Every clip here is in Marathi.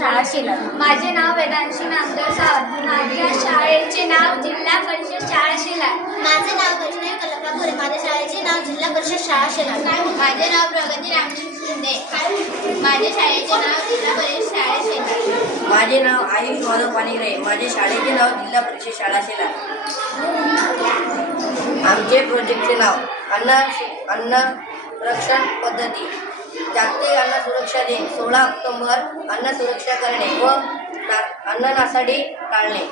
शाळा शेलार. माझे नाव वेदांशी नामदेव सावंत. माझ्या शाळेचे नाव जिल्हा परिषद शाळा शेलार. माझे नाव वैष्णवी कल्पना खोरे. माझ्या शाळेचे नाव जिल्हा परिषद शाळा शेलार. माझे नाव प्रगती रामकृष्ण शिंदे. माझ्या शाळेचे नाव जिल्हा परिषद शाळा शेलार. माझे नाव आयुष माधव पाणिग्रे. माझे शाळेचे नाव जिल्हा परिषद शाळा शेलार. आमचे प्रोजेक्टचे नाव अन्न रक्षण पद्धती. जागतिक अन्न सुरक्षा दिन 16 ऑक्टोबर. अन्न सुरक्षा करणे व अन्न नासाडी टाळणे.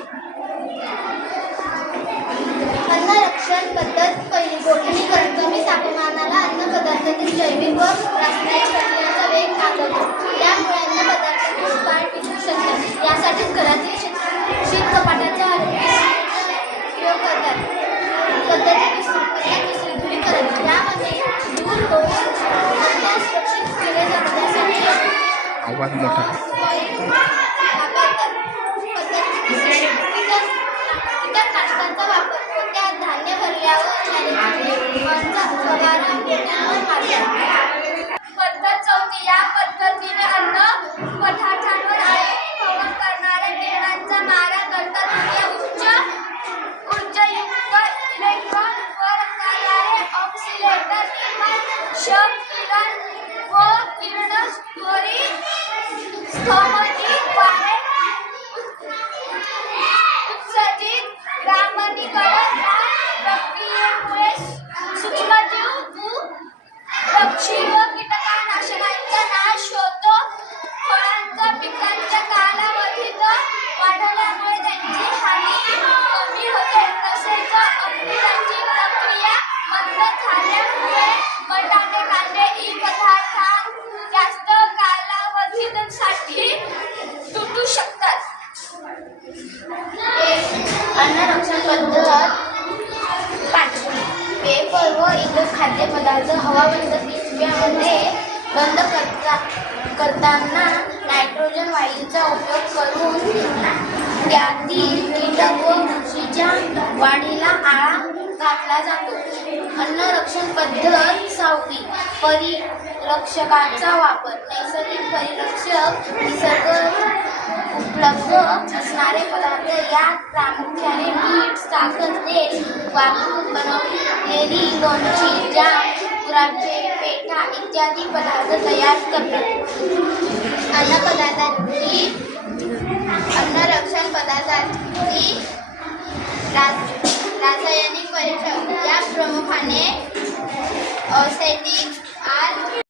अन्न रक्षण पद्धत पहिली. गोठणीकरण कमी तापमानाला अन्न पदार्थातील जैविक व रासायनिक प्रक्रियांचा वेग थांबवतो. त्यामुळे अन्न पदार्थ खूप काळ टिकू शकतात. यासाठीच घरातील शीतकपाटाचा उपयोग करतात. पद्धत दुसरी धुळीकरण. यामध्ये दूर होऊन अन्न सुरक्षित केले जाण्यासाठी वापरतात. पद्धत तिसरी कीटकनाशकांचा वापर. पोत्यात धान्य भरल्यावर फवारा पोत्यावर मारतात. पद्धत चौथी. या पद्धतीने अन्न पदार्थांवर फवारणी करणाऱ्या किरणांचा मारा करतात. ऊर्जायुक्त इलेक्ट्रॉन वर चालणारे ऑक्सिलेटर किंवा क्ष किरण व किरणोत्सर्गी स्थमनीद्वारे उत्सर्जित ग्रामनीकरण. या प्रक्रियेमुळे सूक्ष्मजीव पक्षी व कीटकनाशकांचा नाश होतो. फळांच्या पिकांच्या कालावधीत वाढल्यामुळे त्यांची हानी कमी होते. तसेच अंकुराची प्रक्रिया मंद झाल्यामुळे बटाटे कांदे इ पदार्थ जास्त कालावधीसाठी तुटू शकतात. अन्न रक्षण पद्धत पाचवी. पेपर व इतर खाद्यपदार्थ हवाबंद पिशव्यांमध्ये बंद करताना नायट्रोजन वायूचा उपयोग करून त्यातील कीटक व बुरशीच्या वाढीला आळा घातला जातो. अन्न रक्षण पद्धत सहावी. परिरक्षकाचा वापर. नैसर्गिक परिरक्षक निसर्ग उपलब्ध असणारे पदार्थ. यात प्रामुख्याने मीठ, साखर, तेल वापरून बनवलेली लोणची, जाम, गुळाचे पेठा इत्यादी पदार्थ तयार करतात. अन्न रक्षण पदार्थाची रासायनिक परीक्षण. या प्रामुख्याने औषधी